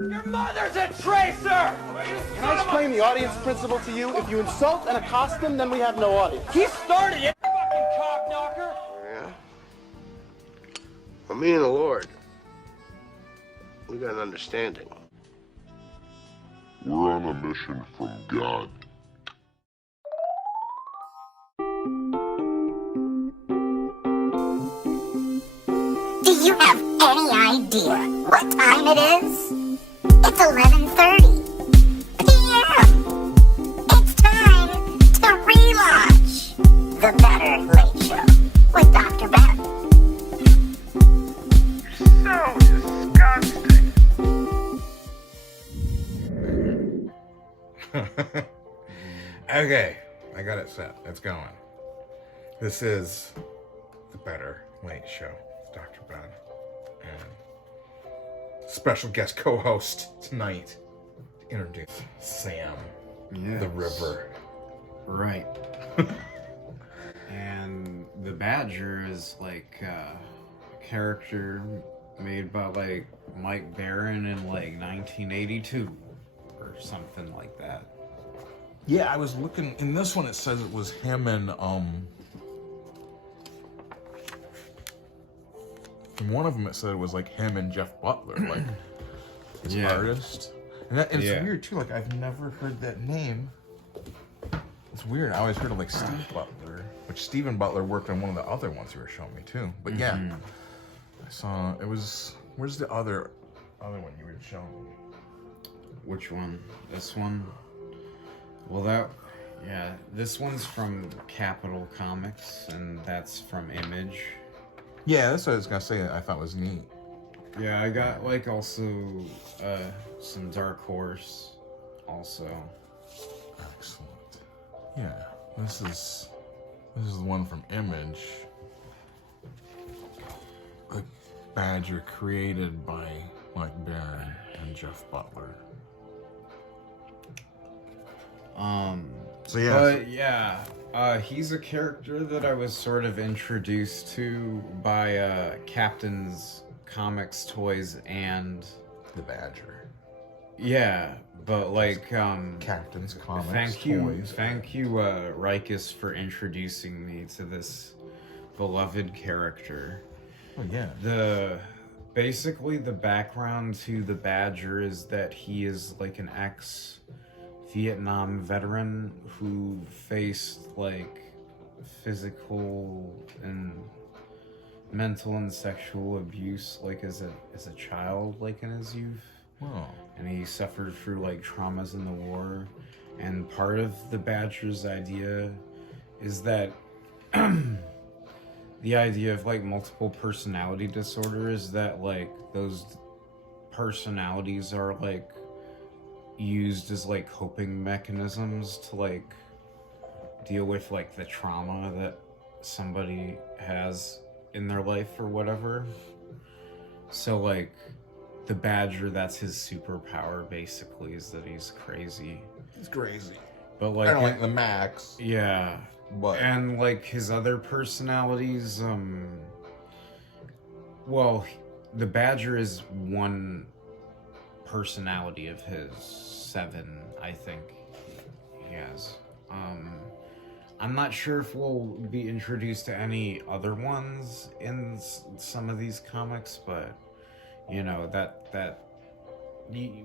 Your mother's a tracer! Can I explain the audience principle to you? If you insult and accost them, then we have no audience. He started it, fucking cock knocker! Yeah? Well, me and the Lord, we got an understanding. We're on a mission from God. Do you have any idea what time it is? It's 11:30 p.m. It's time to relaunch the Better Late Show with Dr.Ben. So disgusting. Okay, I got it set. It's going. This is the Better Late Show, Dr.Ben, and special guest co-host tonight. Introduce Sam, the River. Right. And the Badger is like a character made by like Mike Barron in like 1982 or something like that. Yeah, I was looking in this one. It says it was him and in one of them it said it was like him and Jeff Butler, like his artist. And it's weird too. Like I've never heard that name. It's weird. I always heard of like Steve Butler, which Steven Butler worked on one of the other ones you were showing me too. But yeah, I saw it was. Where's the other one you were showing me? Which one? This one? Well, this one's from Capital Comics, and that's from Image. Yeah, that's what I was gonna say. I thought was neat. Yeah, I got like also some Dark Horse, also. Excellent. Yeah, this is the one from Image. The Badger created by Mike Barron and Jeff Butler. So yeah. He's a character that I was sort of introduced to by Captain's Comics Toys and the Badger. Yeah, but like Captain's Comics Thank you, Toys. Rikus, for introducing me to this beloved character. Oh yeah. Basically the background to the Badger is that he is like an ex-Vietnam veteran who faced like physical and mental and sexual abuse like as a child, like in his youth. Wow. And he suffered through like traumas in the war. And part of the Badger's idea is that the idea of like multiple personality disorder is that like those personalities are like used as like coping mechanisms to like deal with like the trauma that somebody has in their life or whatever. So like the Badger, that's his superpower basically, is that he's crazy. He's crazy. But like I don't like the Max. Yeah. But and like his other personalities, well, the Badger is one personality of his 7, I think he has. I'm not sure if we'll be introduced to any other ones in some of these comics, but you know,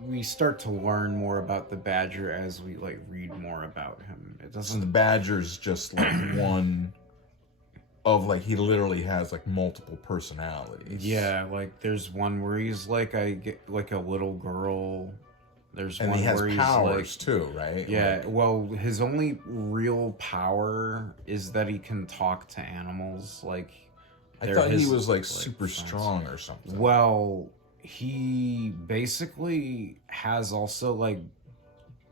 we start to learn more about the Badger as we like read more about him. It doesn't. So the Badger's just like one of like he literally has like multiple personalities. Yeah, like there's one where he's like a little girl. There's and one he has where he's powers like, too, right? Yeah, like, well, his only real power is that he can talk to animals. Like, I thought he was like super strong or something. Well, he basically has also like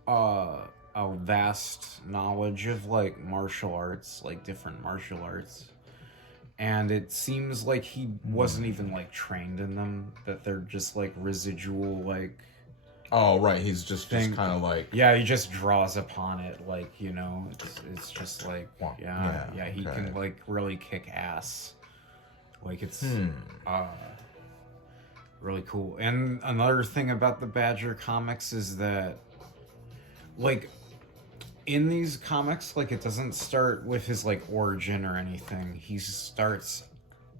a vast knowledge of like martial arts, like different martial arts. And it seems like he wasn't even like trained in them, that they're just like residual like. Oh right, he's just kind of like. Yeah, he just draws upon it, like, you know, it's just like he can like really kick ass. Like it's really cool. And another thing about the Badger comics is that, like, in these comics, like, it doesn't start with his, like, origin or anything. He starts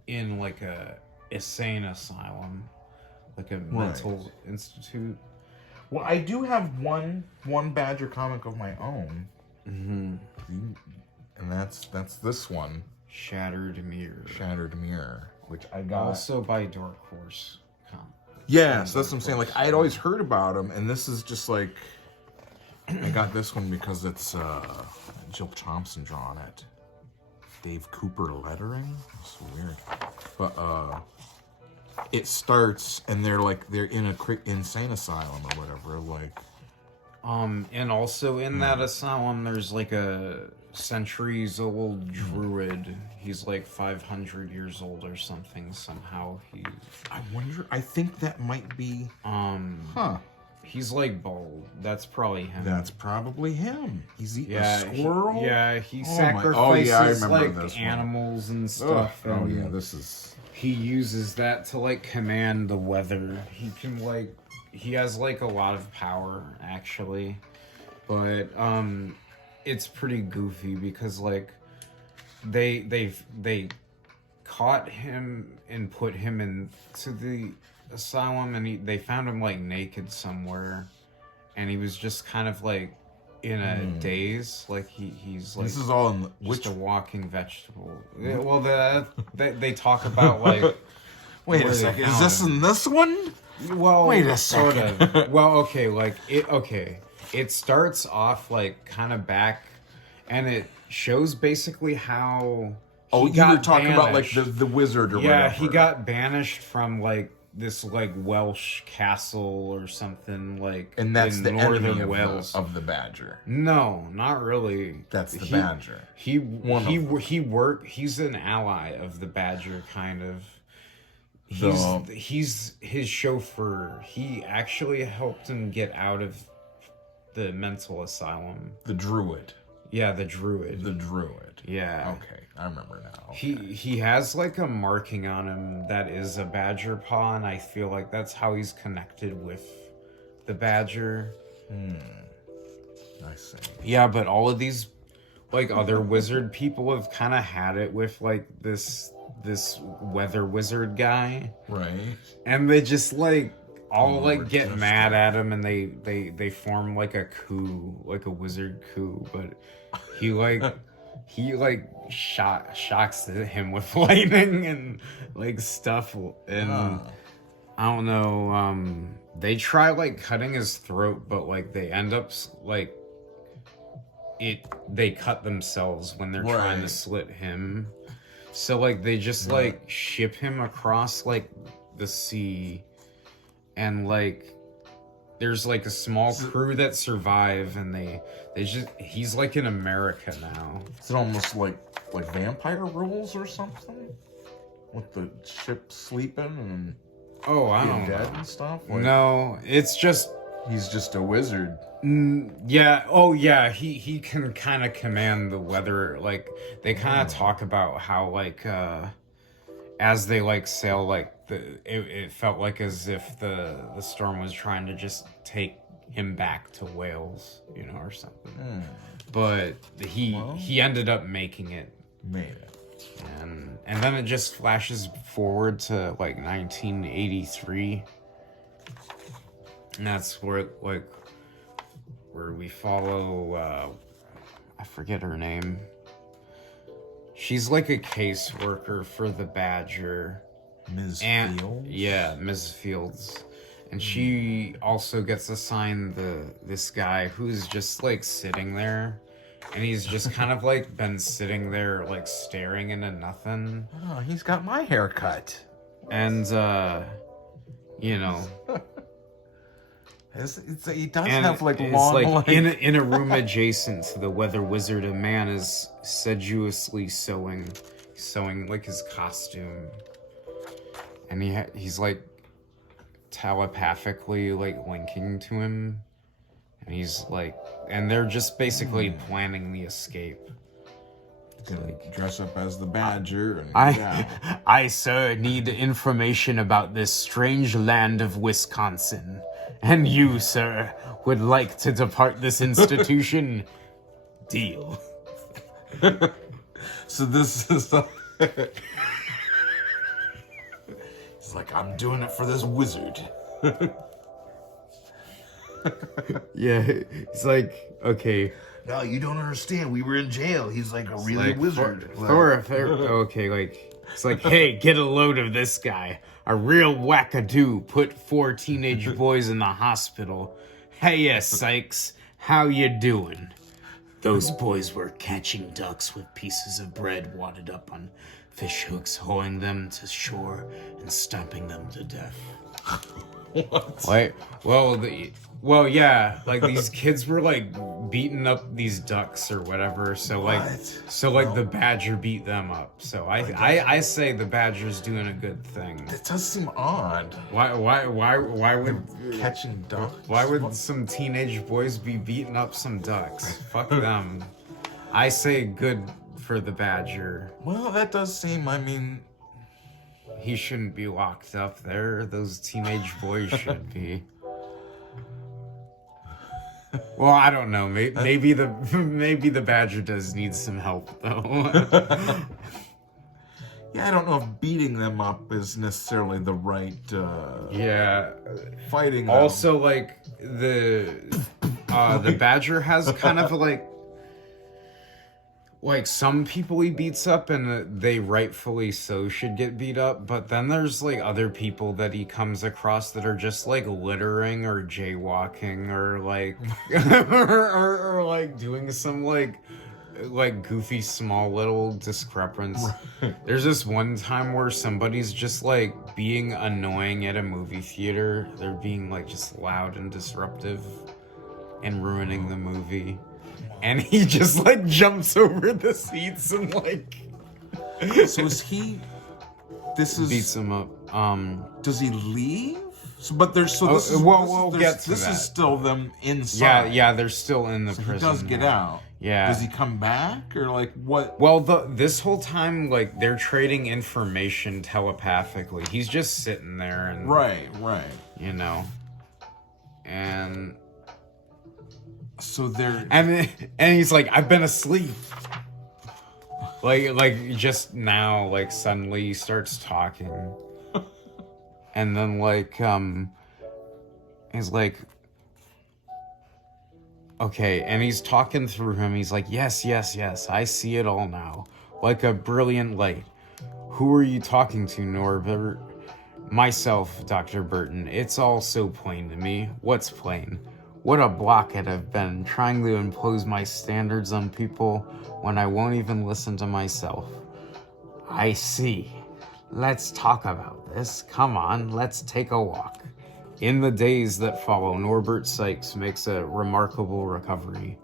in, like, a insane asylum, like a mental institute. Well, I do have one Badger comic of my own. Mm-hmm. And that's this one. Shattered Mirror, which I got. Also by Dark Horse comic. Yeah, so that's what I'm saying. Like, I'd always heard about him, and this is just like, I got this one because it's Jill Thompson drawn it. Dave Cooper lettering. It's weird. But it starts, and they're in a insane asylum or whatever. Like, and also in that asylum, there's like a centuries-old druid. He's like 500 years old or something. Somehow I wonder. I think that might be. He's like bald. That's probably him. That's probably him. He's eating a squirrel. He sacrifices like animals and stuff. This is. He uses that to like command the weather. He can like, he has like a lot of power actually, but it's pretty goofy because like they caught him and put him into the asylum, and they found him like naked somewhere, and he was just kind of like in a daze, like he's like, this is all in just a walking vegetable. Well, they talk about like wait a second, is this in this one? Well, wait a second. Sort of. Well, okay, like it starts off like kind of back, and it shows basically how you were talking about like the wizard or whatever. Yeah, he got banished from like this like Welsh castle or something, like, and that's in the northern enemy Wales of the Badger. No, not really. That's the Badger. He's an ally of the Badger, kind of. He's his chauffeur. He actually helped him get out of the mental asylum. The druid. Yeah, the druid. Yeah. Okay, I remember now. Okay. He has like a marking on him that is a badger paw, and I feel like that's how he's connected with the Badger. I see. Yeah, but all of these like other wizard people have kind of had it with like this weather wizard guy. Right. And they just like all like get mad at him, and they form like a coup, like a wizard coup, but he shocks him with lightning and like stuff, and I don't know, they try like cutting his throat, but like they end up like they cut themselves when they're trying to slit him. So like they just like ship him across like the sea, and like there's like a small crew that survive, and he's like in America now. Is it almost like vampire rules or something? With the ship sleeping and I don't know. Dead and stuff? Like, no, it's just he's just a wizard. Yeah. Oh yeah. He can kind of command the weather. Like they kind of talk about how like as they like sail, like it felt like as if the storm was trying to just take him back to Wales, or something. But he ended up making it. And then it just flashes forward to like 1983. And that's where we follow I forget her name. She's like a caseworker for the Badger. Ms. Fields? Yeah, Ms. Fields. And she also gets assigned this guy who's just like sitting there. And he's just kind of like been sitting there like staring into nothing. Oh, he's got my haircut. And he does have like long, like in a room adjacent to the weather wizard, a man is sedulously sewing like his costume, and he's like telepathically like linking to him, and he's like, and they're just basically planning the escape. Dress up as the Badger. And, I, sir, need information about this strange land of Wisconsin. And you, sir, would like to depart this institution? Deal. So this is... He's like, I'm doing it for this wizard. Yeah, it's like, okay. No, you don't understand. We were in jail. He's like a really wizard. Okay, like, it's like, hey, get a load of this guy. A real wackadoo put 4 teenage boys in the hospital. Hey, yes, Sykes, how you doing? Those boys were catching ducks with pieces of bread wadded up on fish hooks, hoeing them to shore and stomping them to death. What? Like, well, yeah, like these kids were like beating up these ducks or whatever. So like, the Badger beat them up. So I say the Badger's doing a good thing. That does seem odd. Why would Catching ducks? Why would some teenage boys be beating up some ducks? Fuck them. I say good for the Badger. Well, that does seem, I mean... He shouldn't be locked up there. Those teenage boys should be. Well, I don't know. Maybe the Badger does need some help, though. Yeah, I don't know if beating them up is necessarily the right... Yeah. Fighting them. Also, like, the Badger has kind of, like some people he beats up and they rightfully so should get beat up, but then there's like other people that he comes across that are just like littering or jaywalking or like or like doing some like goofy small little discrepancies. There's this one time where somebody's just like being annoying at a movie theater. They're being like just loud and disruptive and ruining the movie. And he just like jumps over the seats and like. So is he? This is beats him up. Does he leave? So, but there's this is still them inside. Yeah, they're still in the prison. He does get out. Yeah. Does he come back or like what? Well, this whole time like they're trading information telepathically. He's just sitting there and right. You know, and. So they're and he's like, I've been asleep. Like just now, like suddenly he starts talking, and then like he's like, okay, and he's talking through him. He's like, yes, I see it all now, like a brilliant light. Who are you talking to, Norbert? Myself, Dr. Burton. It's all so plain to me. What's plain? What a blockhead I've been, trying to impose my standards on people when I won't even listen to myself. I see. Let's talk about this. Come on, let's take a walk. In the days that follow, Norbert Sykes makes a remarkable recovery.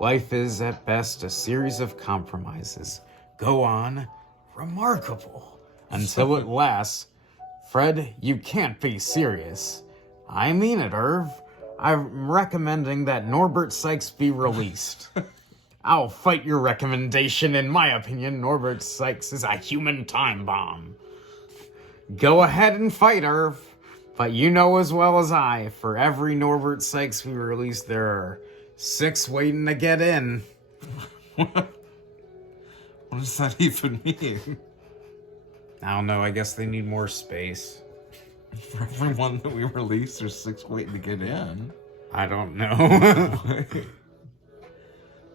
Life is, at best, a series of compromises. Go on, remarkable. Until it lasts. Fred, you can't be serious. I mean it, Irv. I'm recommending that Norbert Sykes be released. I'll fight your recommendation. In my opinion, Norbert Sykes is a human time bomb. Go ahead and fight, Irv. But you know as well as I, for every Norbert Sykes we release, there are 6 waiting to get in. What does that even mean? I don't know. I guess they need more space. For every one that we release, there's 6 waiting to get in. I don't know.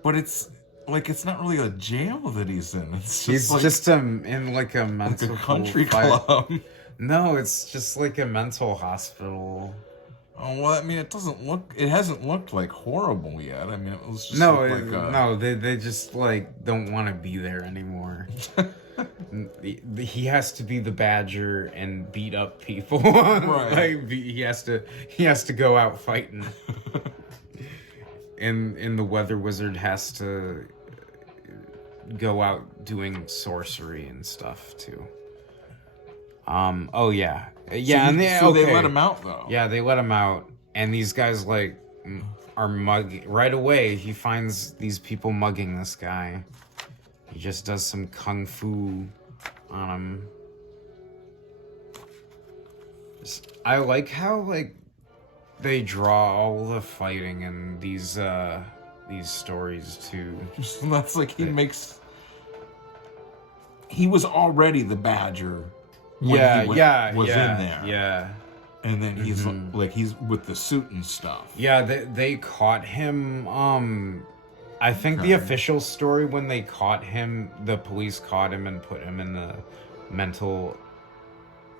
But it's like it's not really a jail that he's in. It's just he's like, just in like a mental like a country club. No, it's just like a mental hospital. Oh well, I mean, it hasn't looked like horrible yet. I mean, it was just they just like don't want to be there anymore. He has to be the Badger and beat up people. Right. Like, he has to go out fighting. And the Weather Wizard has to go out doing sorcery and stuff too. Oh yeah. Yeah, they let him out though. Yeah, they let him out, and these guys like are mugging right away. He finds these people mugging this guy. He just does some kung fu on him. I like how, like, they draw all the fighting in these stories, too. That's like he was already the Badger when he was in there. Yeah. And then he's he's with the suit and stuff. Yeah, they caught him. I think the official story, when they caught him, the police caught him and put him in the mental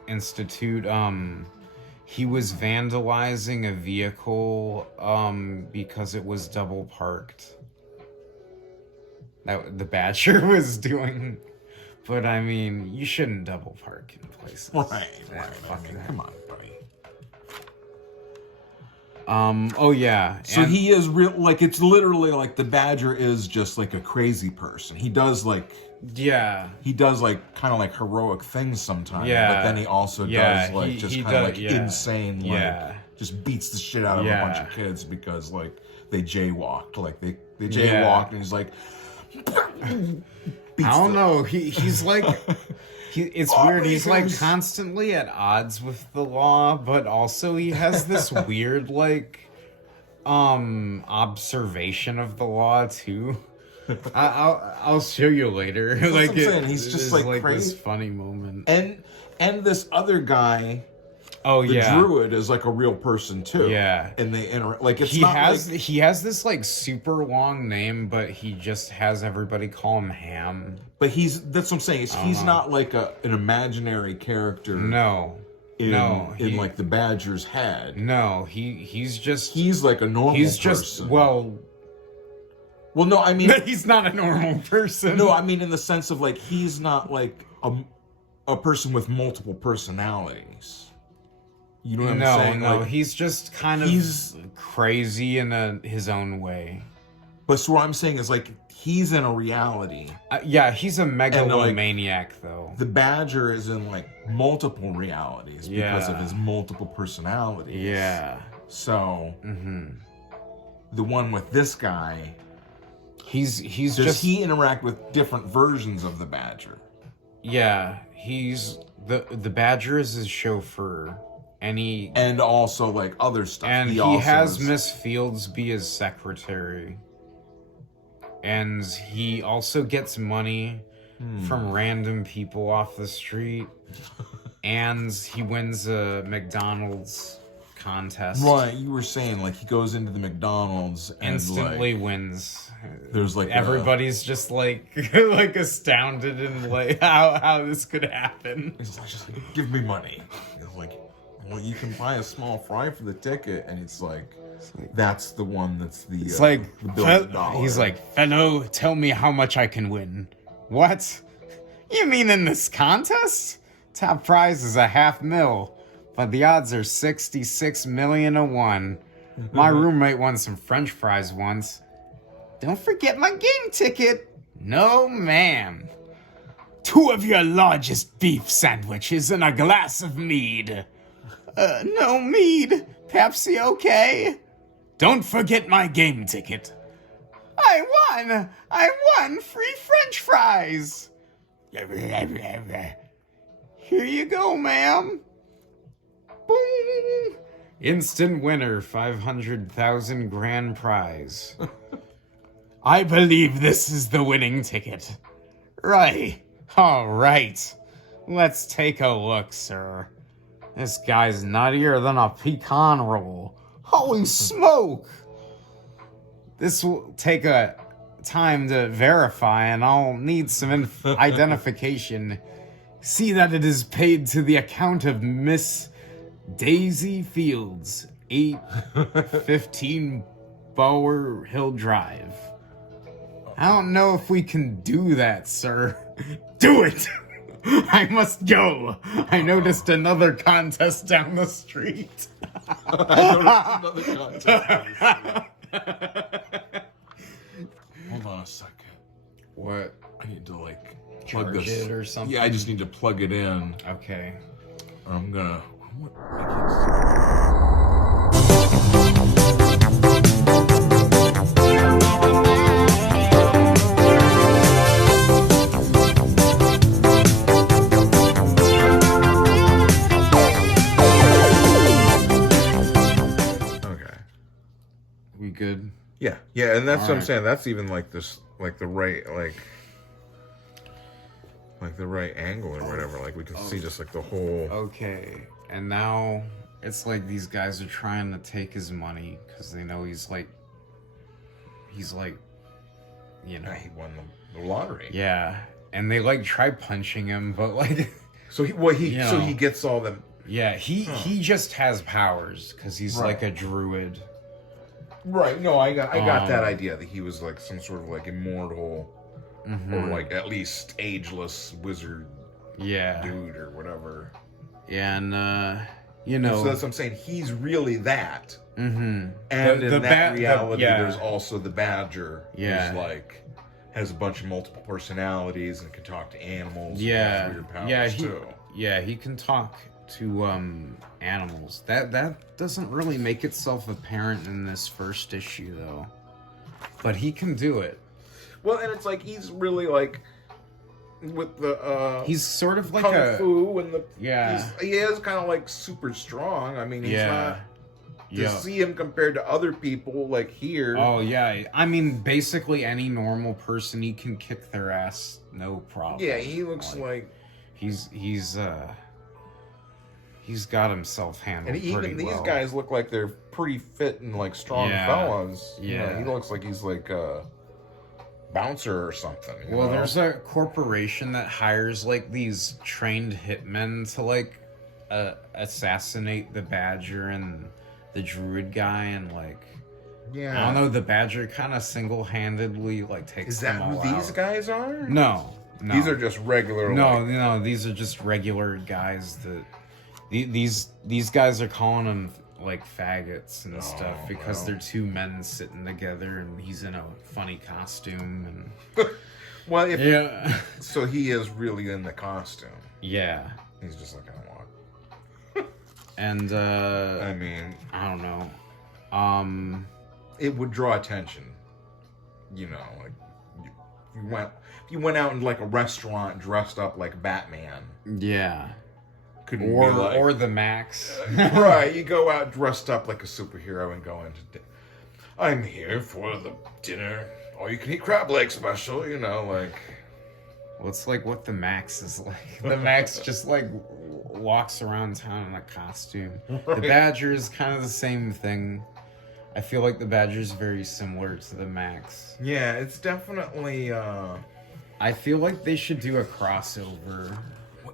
institute. He was vandalizing a vehicle because it was double parked. That the Badger was doing. But I mean, you shouldn't double park in places. Right. Come on, buddy. Oh yeah. So he is real. Like, it's literally like the Badger is just like a crazy person. He does like. Yeah. He does like kind of like heroic things sometimes. Yeah. But then he also does like just kind of like insane. Yeah. Like just beats the shit out of a bunch of kids because like they jaywalked. Like they jaywalked and he's like. I don't know. He's like. It's weird. He's like constantly at odds with the law, but also he has this weird like observation of the law too. I'll show you later. That's like what I'm saying. He's just like crazy. This funny moment. And this other guy. Oh the yeah, druid is like a real person too. Yeah, and they like it's he not has like... he has this like super long name, but he just has everybody call him Ham. But that's what I'm saying. He's not like an imaginary character. No. In like the Badger's head. No, he's like a normal person. He's just well, no, I mean he's not a normal person. No, I mean in the sense of like he's not like a person with multiple personalities. You know what I'm saying? No, like, he's just kind of crazy in his own way. But so what I'm saying is like he's in a reality. Yeah, he's a megalomaniac though. The Badger is in like multiple realities because of his multiple personalities. Yeah. So the one with this guy, he's does he interact with different versions of the Badger? Yeah, he's the Badger is his chauffeur. And also like other stuff. And he has Miss Fields be his secretary. And he also gets money from random people off the street. And he wins a McDonald's contest. Right, you were saying like he goes into the McDonald's and instantly wins. There's like everybody's just like like astounded and like how this could happen. He's like, just like, give me money. It's like, well, you can buy a small fry for the ticket, and it's like that's the one that's the. It's like the $1 billion. He's like, fellow, tell me how much I can win. What? You mean in this contest? Top prize is $500,000, but the odds are 66 million to 1. My roommate won some French fries once. Don't forget my game ticket. No, ma'am. 2 of your largest beef sandwiches and a glass of mead. No mead. Pepsi, okay? Don't forget my game ticket. I won free French fries. Here you go, ma'am. Boom. Instant winner, 500,000 grand prize. I believe this is the winning ticket. Right. All right. Let's take a look, sir. This guy's nuttier than a pecan roll. Holy smoke! This will take a time to verify, and I'll need some identification. See that it is paid to the account of Miss Daisy Fields, 815 Bower Hill Drive. I don't know if we can do that, sir. Do it! I must go. I noticed another contest down the street. Hold on a second. What? I need to like plug Charge this it or something? Yeah, I just need to plug it in. Okay. Or I'm gonna. good. Yeah, and that's what I'm Alright. saying. That's even like this, like the right, like the right angle or whatever. Like we can see just like the whole. Okay, and now it's like these guys are trying to take his money because they know he's like, you know, He won the lottery. yeah, and they like try punching him, but like, So he gets all them. yeah, he just has powers because he's Right. like a druid. Right. No, I got that idea that he was like some sort of like immortal, or like at least ageless wizard Yeah, dude or whatever. and you know, So that's what I'm saying. He's really that. mm-hmm. And in that reality, yeah. there's also the Badger. Yeah. Who's like has a bunch of multiple personalities and can talk to animals. Yeah, and has weird powers yeah, too. he can talk to animals. That doesn't really make itself apparent in this first issue though, but he can do it. Well, and it's like he's really like with the He's sort of like kung fu and the Yeah. He is kind of like super strong. I mean, he's not. To yeah. see him compared to other people like here. Oh yeah, I mean, basically any normal person, he can kick their ass, no problem. Yeah, he looks like he's got himself handled and even pretty these well. guys look like they're pretty fit and like strong Yeah, fellas. You know, yeah. he looks like he's like a bouncer or something. You Well, know? there's a corporation that hires like these trained hitmen to like assassinate the Badger and the Druid guy, and like yeah. I don't know, the Badger kind of single-handedly like takes Is that them who all these out. guys are? No. These are just regular. No, these are just regular guys that these guys are calling them like faggots and stuff because well. they're two men sitting together and he's in a funny costume and Well, if yeah, so, he is really in the costume. yeah, He's just like, I want. and I mean, I don't know, it would draw attention. You know, like if you went out in like a restaurant dressed up like Batman, yeah, couldn't be like, or the Max, right? You go out dressed up like a superhero and go into. I'm here for the dinner, all you can eat crab leg special. You know, like. Well, it's like what the Max is like. The Max just like walks around town in a costume. Right. The Badger is kind of the same thing. I feel like the Badger is very similar to the Max. Yeah, it's definitely. I feel like they should do a crossover.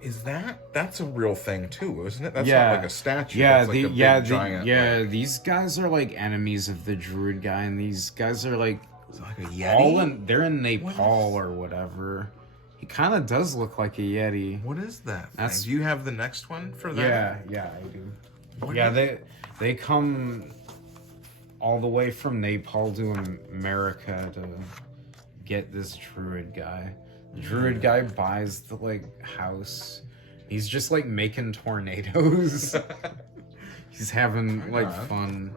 Is that's a real thing too, isn't it? That's Yeah. not like a statue. Yeah, that's like a big, giant. Like, these guys are like enemies of the Druid guy, and these guys are like is it like a Yeti. they're in Nepal or whatever. He kind of does look like a Yeti. What is that? That's- Do you have the next one for that? Yeah, I do. What Yeah, is- they come all the way from Nepal to America to get this Druid guy. The Druid guy buys the like house. He's just like making tornadoes. He's having like fun.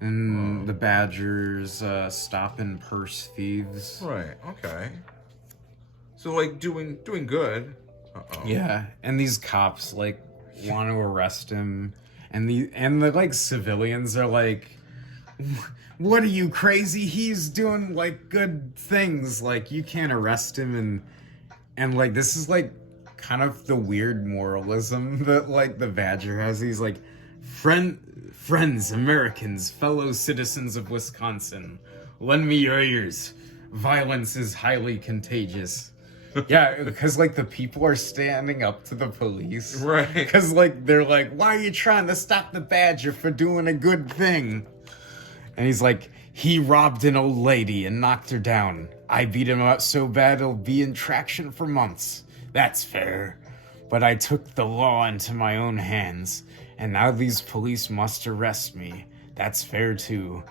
And the Badgers stopping purse thieves. Right. Okay. So like doing good. Uh-oh. Yeah, and these cops like want to arrest him, and the like civilians are like, "What are you, crazy? He's doing like good things. Like you can't arrest him." And like this is like kind of the weird moralism that like the Badger has. He's like, friends, Americans, fellow citizens of Wisconsin, lend me your ears. Violence is highly contagious. Yeah, because like the people are standing up to the police. Right. Because like they're like, why are you trying to stop the Badger for doing a good thing? And he's like, he robbed an old lady and knocked her down. I beat him up so bad he'll be in traction for months. That's fair. But I took the law into my own hands, and now these police must arrest me. That's fair too.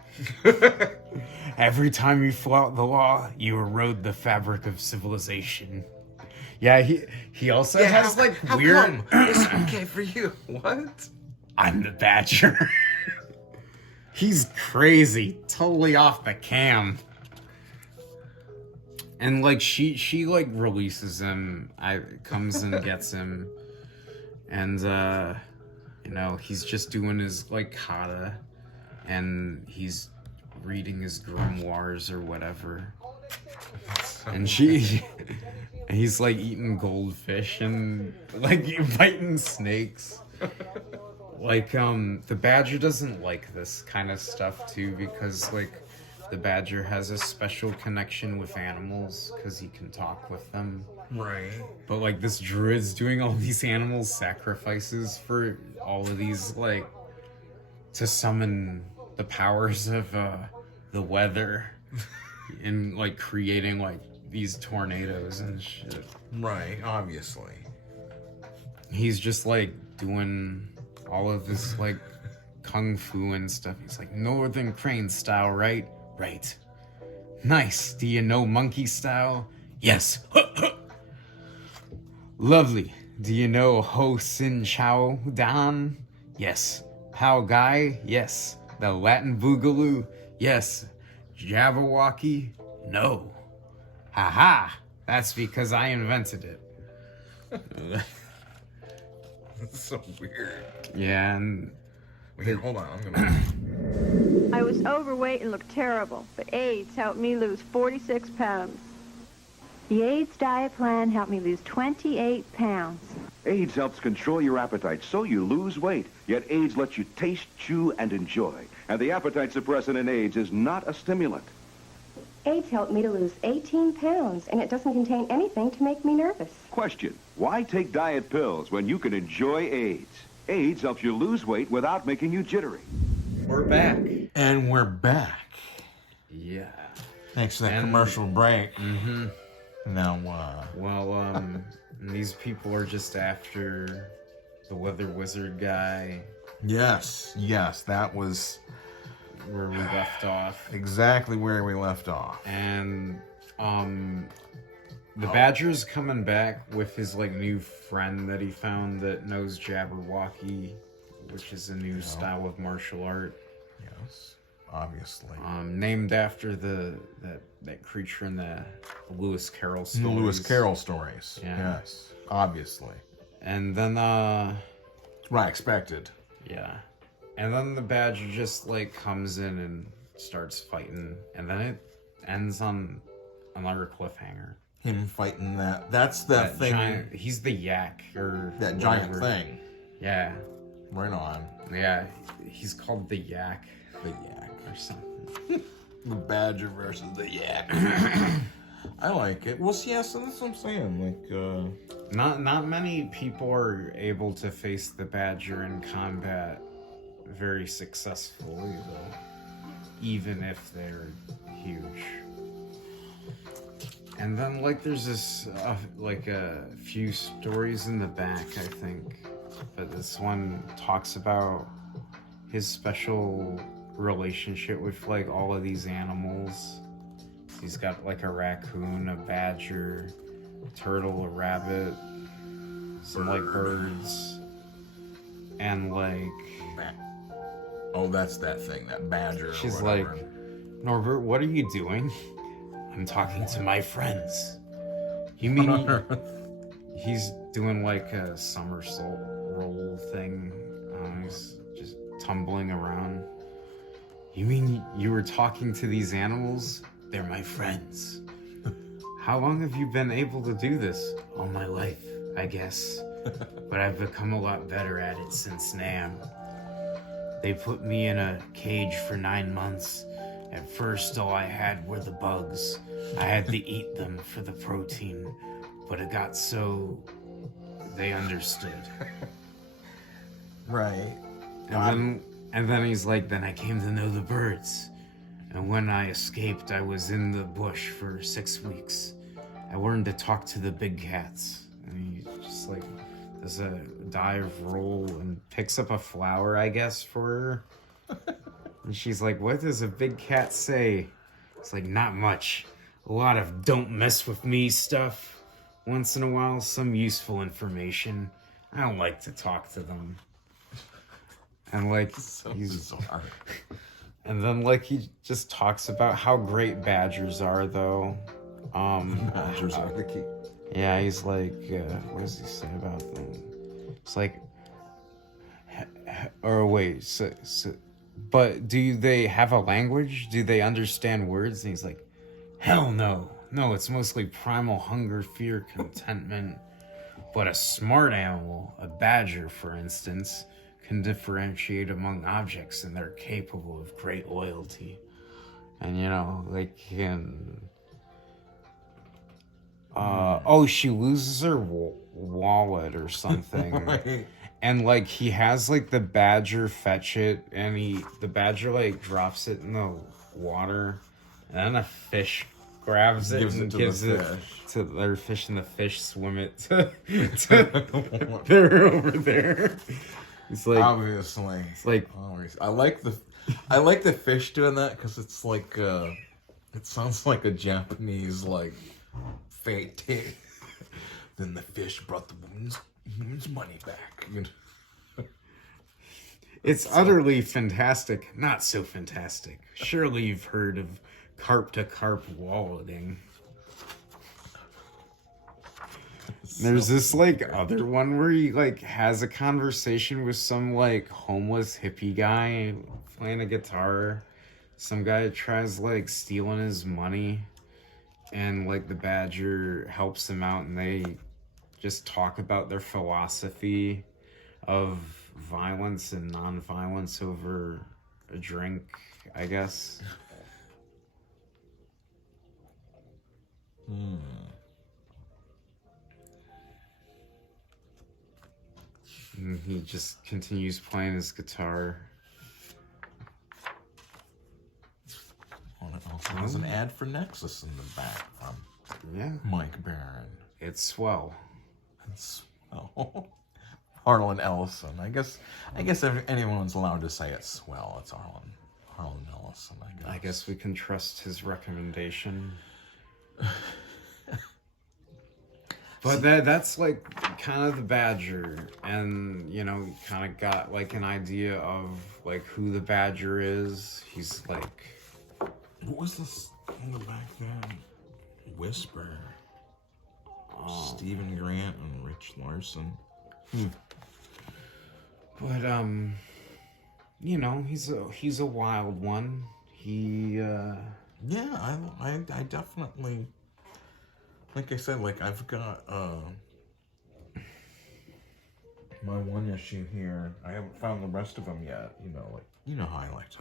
Every time you flout the law, you erode the fabric of civilization. Yeah, he also has like how weird. come? It's okay for you. What? I'm the Badger. He's crazy, totally off the cam. And like she like releases him. Comes and gets him, and You know, he's just doing his, like, kata, and he's reading his grimoires or whatever. And he's, like, eating goldfish and, like, biting snakes. Like, the badger doesn't like this kind of stuff, too, because, like, the badger has a special connection with animals, because he can talk with them. Right. But, like, this druid's doing all these animal sacrifices for all of these, like, to summon the powers of, the weather. And, like, creating, like, these tornadoes and shit. Right, obviously. He's just, like, doing all of this, like, kung fu and stuff. He's like, Northern Crane style, right? Right. Nice. Do you know monkey style? Yes. Lovely. Do you know Ho Sin Chao Dan? Yes. Pao Gai? Yes. The Latin Boogaloo? Yes. Jabberwocky? No. Haha. That's because I invented it. That's so weird. Yeah, and Wait, here, hold on. I'm gonna. I was overweight and looked terrible, but Ayds helped me lose 46 pounds. The Ayds diet plan helped me lose 28 pounds. Ayds helps control your appetite so you lose weight, yet Ayds lets you taste, chew, and enjoy. And the appetite suppressant in Ayds is not a stimulant. Ayds helped me to lose 18 pounds, and it doesn't contain anything to make me nervous. Question, why take diet pills when you can enjoy Ayds? Ayds helps you lose weight without making you jittery. we're back. And we're back. Yeah. Thanks for that commercial break. Mm-hmm. Now, Well, these people are just after the weather wizard guy. yes, that was Where we left off. exactly where we left off. And, the badger's coming back with his, like, new friend that he found that knows Jabberwocky, which is a new style of martial art. Yes, obviously. Named after that creature in the Lewis Carroll stories. The Lewis Carroll stories. Yeah. Yes, obviously. And then, Right, expected. yeah. And then the badger just, like, comes in and starts fighting. And then it ends on another cliffhanger. Him fighting that's the thing. Giant, he's the yak, or that giant whatever. thing. Yeah. Right on. Yeah. He's called the yak. The yak. Or something. The badger versus the yak. I like it. Well, yeah, so that's what I'm saying. Like, Not many people are able to face the badger in combat very successfully, though. Even if they're huge. And then, like, there's this, like, a few stories in the back, I think. But this one talks about his special relationship with, like, all of these animals. He's got, like, a raccoon, a badger, a turtle, a rabbit, some, like, birds, and, like... oh, that's that thing, that badger. She's or whatever. like, Norbert, what are you doing? I'm talking to my friends. You mean he's doing like a somersault roll thing? He's just tumbling around. You mean you were talking to these animals? They're my friends. How long have you been able to do this? All my life, I guess. But I've become a lot better at it since Nam. They put me in a cage for 9 months. At first, all I had were the bugs. I had to eat them for the protein, but it got so they understood. Right. And then he's like, then I came to know the birds. And when I escaped, I was in the bush for 6 weeks. I learned to talk to the big cats. And he just like does a dive roll and picks up a flower, I guess, for her. And she's like, what does a big cat say? It's like, not much. A lot of don't mess with me stuff. Once in a while, some useful information. I don't like to talk to them. And like, So he's... bizarre. And then like, he just talks about how great badgers are, though. Badgers are the key. Yeah, he's like, what does he say about them? It's like, Or wait, but do they have a language? Do they understand words? And he's like, hell no. No, it's mostly primal hunger, fear, contentment. But a smart animal, a badger, for instance, can differentiate among objects, and they're capable of great loyalty. And, you know, they can... she loses her wallet or something. Right. And, like, he has, like, the badger fetch it, and the badger, like, drops it in the water, and then a fish grabs it and gives it to their fish, and the fish swim it to they're over there. It's like, obviously, it's like, I like the fish doing that because it's like it sounds like a Japanese like fate tale. Then the fish brought the woman's money back. You know? It's utterly fantastic. Not so fantastic. Surely you've heard of carp to carp walleting. There's this like other one where he like has a conversation with some like homeless hippie guy playing a guitar. Some guy tries like stealing his money, and like the badger helps him out, and they just talk about their philosophy of violence and non-violence over a drink, I guess. And he just continues playing his guitar. Oh, it also has an ad for Nexus in the back from Mike Barron. It's swell. It's swell. Harlan Ellison. I guess if anyone's allowed to say it's swell, it's Harlan Ellison, I guess we can trust his recommendation. But that's like kind of the badger, and you know, kind of got like an idea of like who the badger is. He's like, what was this in the back there? Whisper. Stephen Grant and Rich Larson. But you know, he's a wild one. He I definitely, like I said, like I've got my one issue here. I haven't found the rest of them yet. You know, like you know how I like to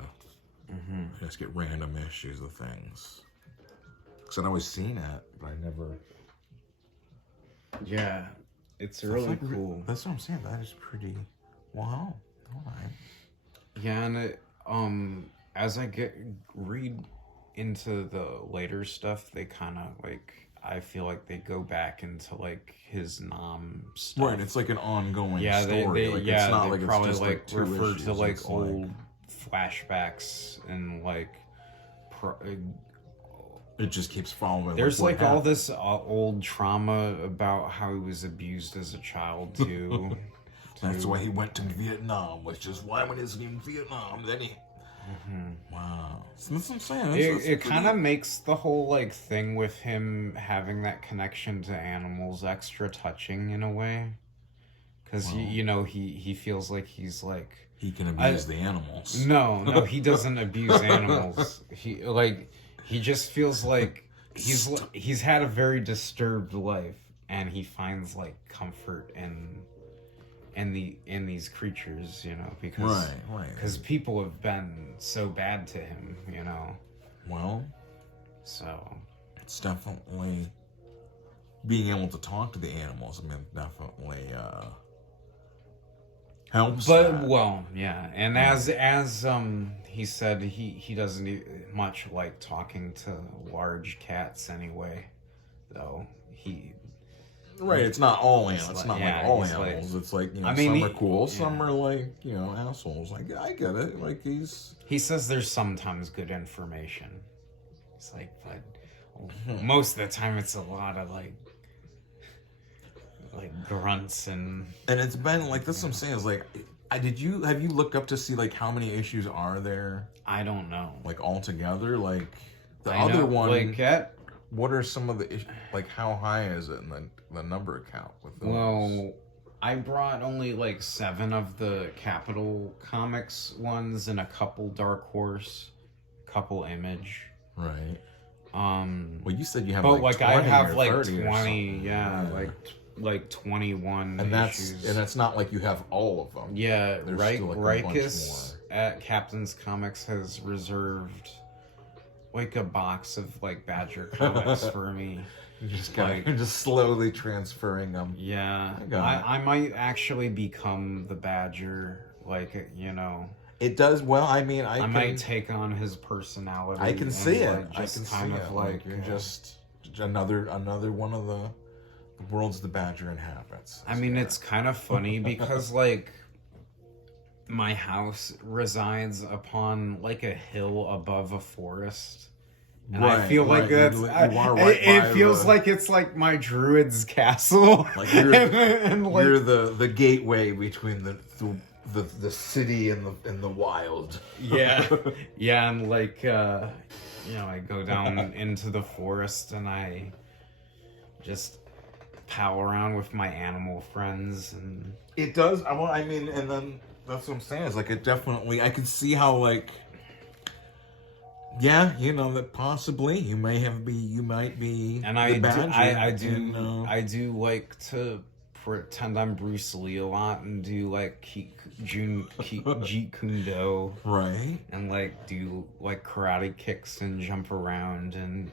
just get random issues of things. Cause I'd always seen it, but I never. Yeah, it's really like, cool. That's what I'm saying. That is pretty. Wow. All right. Yeah, and it, as I read into the later stuff, they kind of like, I feel like they go back into like his stuff. Right, it's like an ongoing story. It's not like probably it's just like two refer issues. to like It's old flashbacks and like. It just keeps following. There's like all this old trauma about how he was abused as a child too. That's why he went to Vietnam, which is why when he's in Vietnam, then he. Wow. So that's what I'm saying. It kind of makes the whole like thing with him having that connection to animals extra touching in a way, because you know he feels like he's like he can abuse the animals. No, he doesn't abuse animals. He just feels like he's had a very disturbed life, and he finds like comfort in these creatures, you know, because people have been so bad to him, you know. Well, so it's definitely being able to talk to the animals. I mean, definitely helps. But that. well, yeah, and as he said, he doesn't much like talking to large cats anyway, though Right, it's not all animals. It's not like all animals. Like, it's like, you know, some are cool, some are like, you know, assholes. Like, I get it. Like, he says there's sometimes good information. It's like, but most of the time it's a lot of like grunts and it's been like this. What I'm saying is like, have you looked up to see like how many issues are there? I don't know. Like altogether, like the other one. Like what are some of the like? How high is it in the number count with those? Well, I brought only like 7 of the Capital Comics ones and a couple Dark Horse, couple Image. Right. Well, you said you have but like 20 I have or like 30 or 20, yeah, like 21 and issues. And it's not like you have all of them. Yeah, There's still, like, a bunch Rikus at Captain's Comics has reserved like a box of like Badger comics for me. You're just slowly transferring them. Yeah, I might actually become the Badger, like, you know. It does well. I mean, I might take on his personality. I can see it. Like, I can see it. Like you're just another one of the worlds the Badger inhabits. I mean, it's kind of funny because like my house resides upon like a hill above a forest. And I feel like that's it feels like it's like my druid's castle. Like you're, like, you're the gateway between the city and the wild. Yeah. Yeah, and like you know, I go down into the forest and I just pal around with my animal friends, and it does. I mean, and then that's what I'm saying, is like it definitely, I can see how, like, yeah, you know, that possibly you might be and I do like to pretend I'm Bruce Lee a lot and do like Jeet Kune Do, right, and like do like karate kicks and jump around, and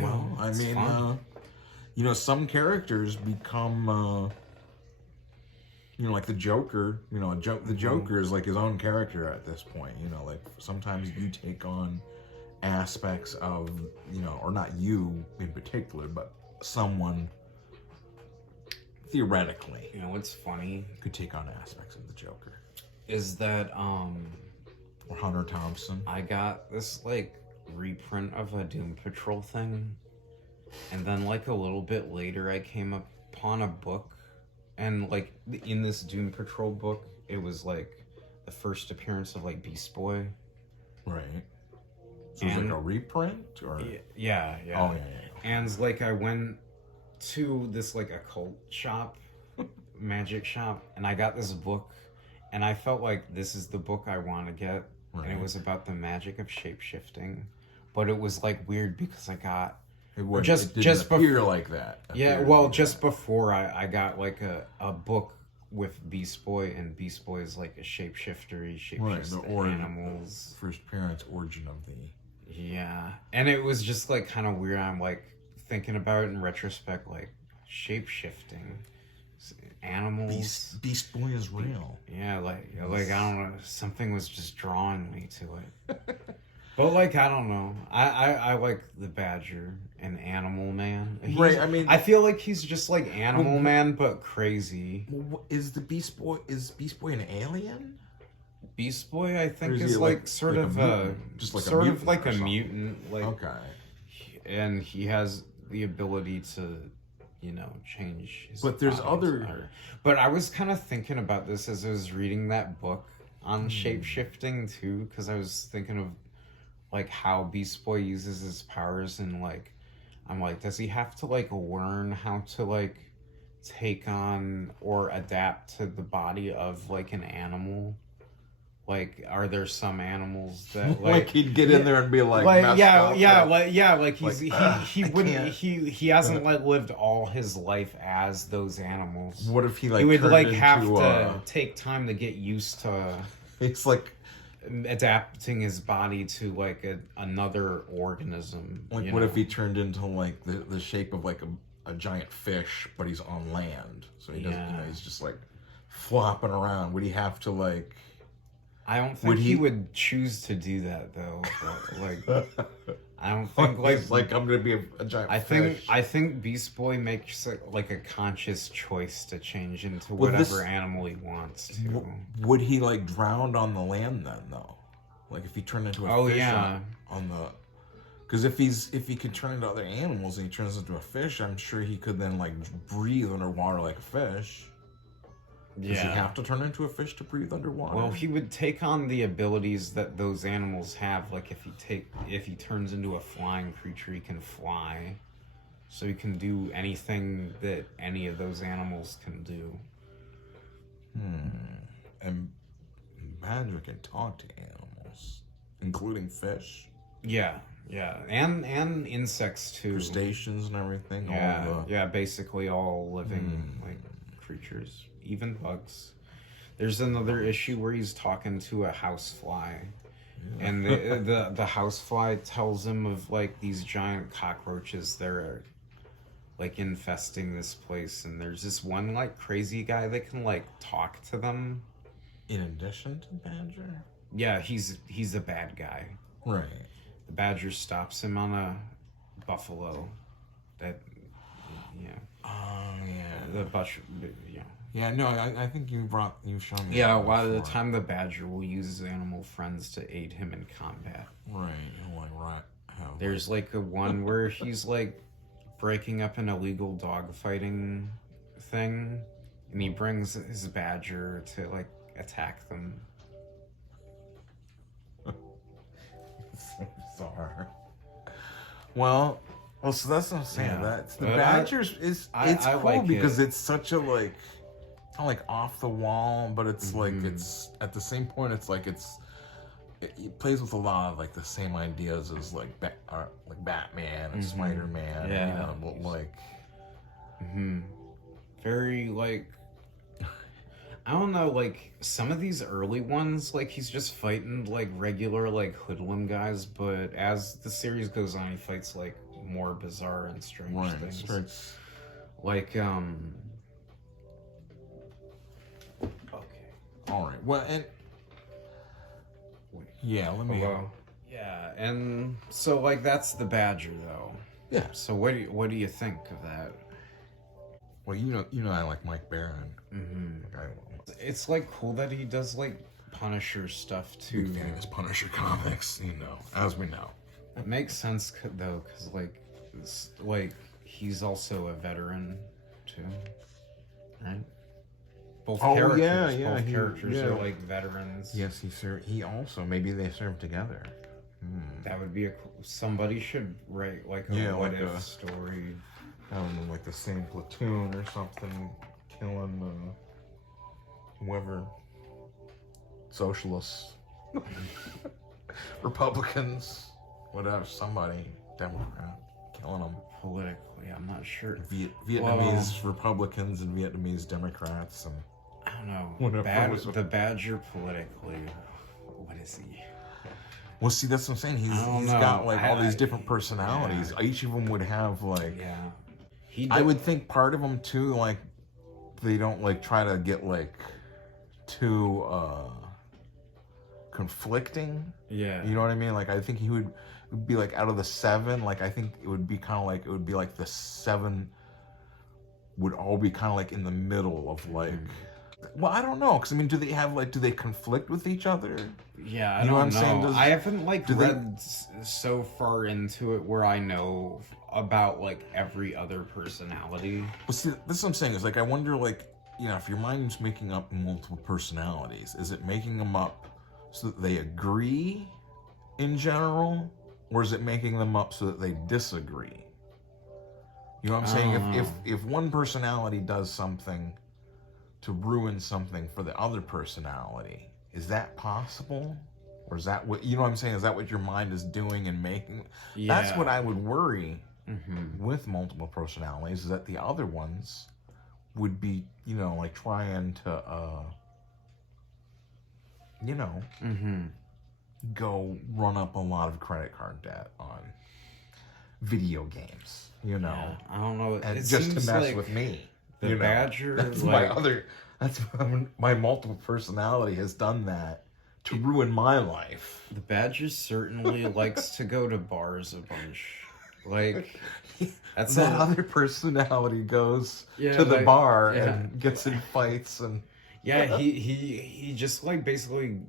well, I mean, you know, some characters become you know, like the Joker, you know, the Joker is like his own character at this point, you know, like sometimes you take on aspects of, you know, or not you in particular, but someone theoretically, you know, what's funny could take on aspects of the Joker is that or Hunter Thompson. I got this like reprint of a Doom Patrol thing, and then like a little bit later I came upon a book. And, like, in this Doom Patrol book, it was, like, the first appearance of, like, Beast Boy. Right. So it was, like, a reprint? Or Yeah. Oh, yeah. And, like, I went to this, like, occult shop, magic shop, and I got this book, and I felt like this is the book I want to get. Right. And it was about the magic of shape-shifting. But it was, like, weird because I got... It just appear like that. Yeah, well, just before I got like a book with Beast Boy, and Beast Boy is like a shapeshifter. He shapeshifts animals. First appearance, origin of the... Yeah, and it was just like kind of weird. I'm like thinking about it in retrospect, like shapeshifting animals. Beast Boy is real. Yeah, like I don't know, something was just drawing me to it. But, like, I don't know. I like the Badger and Animal Man. Right, I mean... I feel like he's just like Animal Man, but crazy. Is Beast Boy an alien? Beast Boy, I think, is like sort of a mutant. Like, okay. And he has the ability to, you know, change his But there's other... But I was kind of thinking about this as I was reading that book on shape-shifting, too, because I was thinking of like how Beast Boy uses his powers, and like I'm like, does he have to like learn how to like take on or adapt to the body of like an animal? Like, are there some animals that like he'd get in there and be like he hasn't like lived all his life as those animals. What if he would like have to take time to get used to? It's like adapting his body to like another organism. Like, what if he turned into like the shape of like a giant fish, but he's on land, so he doesn't, you know, he's just like flopping around. Would he have to like? I don't think he would choose to do that though. But, like, I don't think like I'm gonna be a giant fish. I think Beast Boy makes like a conscious choice to change into whatever animal he wants to. Would he like drown on the land then though? Like if he turned into a fish on the, because if he could turn into other animals and he turns into a fish, I'm sure he could then like breathe underwater like a fish. Yeah. Does he have to turn into a fish to breathe underwater? Well, he would take on the abilities that those animals have. Like if he turns into a flying creature, he can fly. So he can do anything that any of those animals can do. And badger can talk to animals, including fish. Yeah, and insects too. Crustaceans and everything. Yeah, basically all living like creatures, even bugs. There's another issue where he's talking to a housefly, and the housefly tells him of like these giant cockroaches that are like infesting this place, and there's this one like crazy guy that can like talk to them. In addition to Badger? Yeah, he's a bad guy. Right. The Badger stops him on a buffalo. That, yeah. Oh, yeah. The butcher, yeah. Yeah, no, I think you've shown me. Yeah, a lot of the time the Badger will use his animal friends to aid him in combat. Right, right. There's like a one where he's like breaking up an illegal dogfighting thing, and he brings his Badger to like attack them. So bizarre. Well, so that's what I'm saying. Yeah. That's the Badgers it's cool like because it's such a like kind of like off the wall, but it's like it's at the same point it plays with a lot of like the same ideas as like Batman and Spider-Man. Yeah, but like very like I don't know, like some of these early ones, like he's just fighting like regular like hoodlum guys, but as the series goes on, he fights like more bizarre and strange things. Like okay. All right. Well, and yeah, let me. Yeah, and so like that's the Badger though. Yeah. So what do you think of that? Well, you know, I like Mike Baron. It's like cool that he does like Punisher stuff too. Big fan of his Punisher comics, as we know. It makes sense though, because like he's also a veteran too, right? Both characters are like veterans. Yes, he also maybe they served together. That would be somebody should write like a what if story. Like the same platoon or something, killing whoever, socialists, Republicans, whatever, somebody, Democrat, killing them. Politically, I'm not sure. Vietnamese Republicans and Vietnamese Democrats and I don't know. The Badger politically, what is he? Well, see, that's what I'm saying. He's got like all these different personalities. Yeah. Each of them would have like. Yeah. I would think part of them too, like they don't like try to get like too conflicting. Yeah. You know what I mean? Like I think he would be like out of the 7, like I think it would be kind of like the 7 would all be kind of like in the middle of like. Well, I don't know, because I mean, do they conflict with each other? Yeah, I don't know. I haven't like read so far into it where I know about like every other personality. But see, this is what I'm saying is like I wonder like if your mind's making up multiple personalities, is it making them up so that they agree in general, or is it making them up so that they disagree? You know what I'm saying? If one personality does something to ruin something for the other personality, is that possible? Or is that what, you know what I'm saying? Is that what your mind is doing and making? Yeah. That's what I would worry with multiple personalities, is that the other ones would be, like trying to, go run up a lot of credit card debt on video games, Yeah, I don't know. And just to mess with me. The Badger, that's that's my multiple personality has done that to ruin my life. The Badger certainly likes to go to bars a bunch. Like that other personality goes to the bar and gets in fights and he just like basically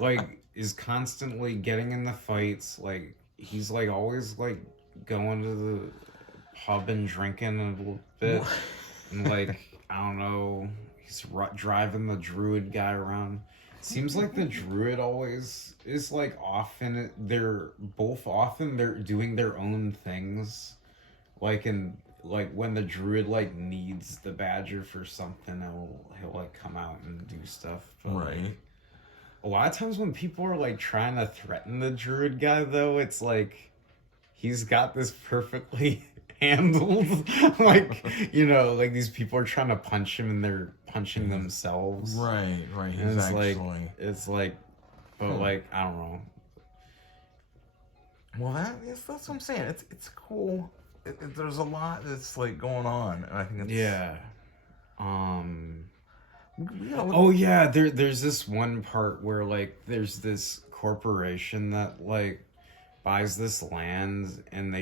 like is constantly getting in the fights. Like he's like always like going to the pub and drinking a little bit. And like, I don't know, he's driving the druid guy around. Seems like the druid always is like they're doing their own things. like when the druid like needs the badger for something, he'll like come out and do stuff. But, Right. Like, a lot of times when people are like trying to threaten the druid guy, though, it's like he's got this perfectly handled. Like, you know, like these people are trying to punch him and they're punching themselves. Right. And it's like, but like, I don't know. Well, that's what I'm saying. It's cool. There's a lot that's like going on, and I think it's Oh yeah, there's this one part where like there's this corporation that like buys this land, and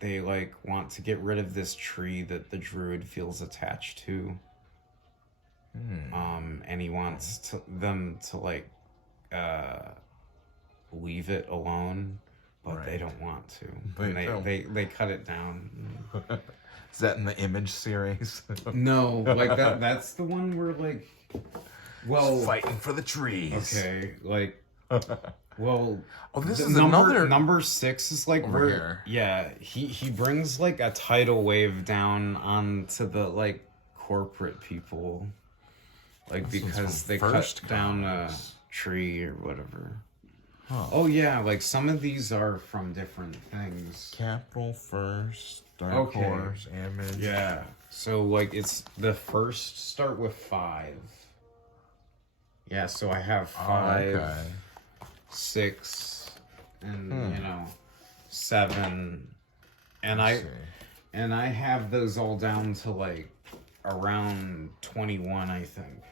they like want to get rid of this tree that the druid feels attached to. And he wants them to like leave it alone, but they don't want to. And they cut it down. Is that in the Image series? No, like that's the one where like, well, fighting for the trees. Okay, like, well, this is another number 6 is like over where here. Yeah, he brings like a tidal wave down onto the like corporate people, like because they cut down a tree or whatever. Huh. Oh yeah, like some of these are from different things. Capital First, Dark Horse, Image. Yeah. So like it's the first start with 5. Yeah, so I have 5, 6, and you know, 7, and I have those all down to like around 21, I think.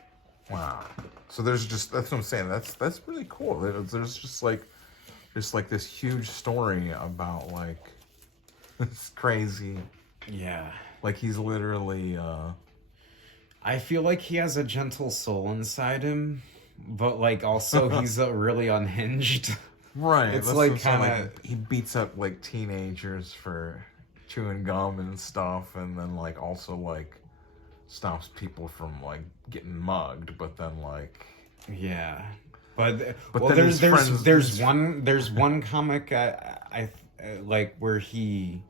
Wow. So that's what I'm saying. That's really cool. There's just like this huge story about like this crazy. Yeah. Like he's literally. I feel like he has a gentle soul inside him, but like also he's really unhinged. Right. It's like kind of like, he beats up like teenagers for chewing gum and stuff, and then like also like stops people from like getting mugged, but then like but well, then there's one comic I like where he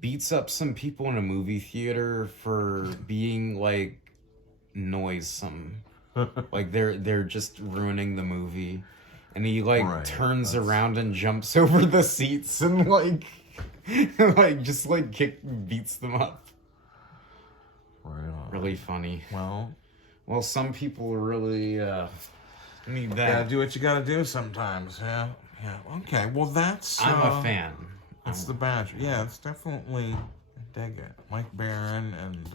beats up some people in a movie theater for being like noisome. Like they're just ruining the movie, and he like turns around and jumps over the seats and like like just like beats them up. Right on. Really funny. Well, some people really need that. Gotta do what you gotta do sometimes. Yeah. Okay. Well, that's. I'm a fan. That's the Badger. Yeah, it's definitely. I dig it. Mike Barron and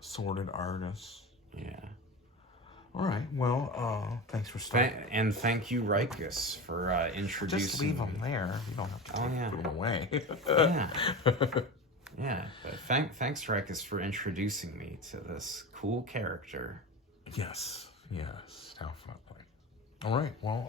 Assorted Artists. Yeah. All right. Well, thanks for starting. And thank you, Rikus, for introducing. Just leave them there. You don't have to put them away. Yeah. Yeah, but thanks, Rikus, for introducing me to this cool character. Yes, definitely. All right, well,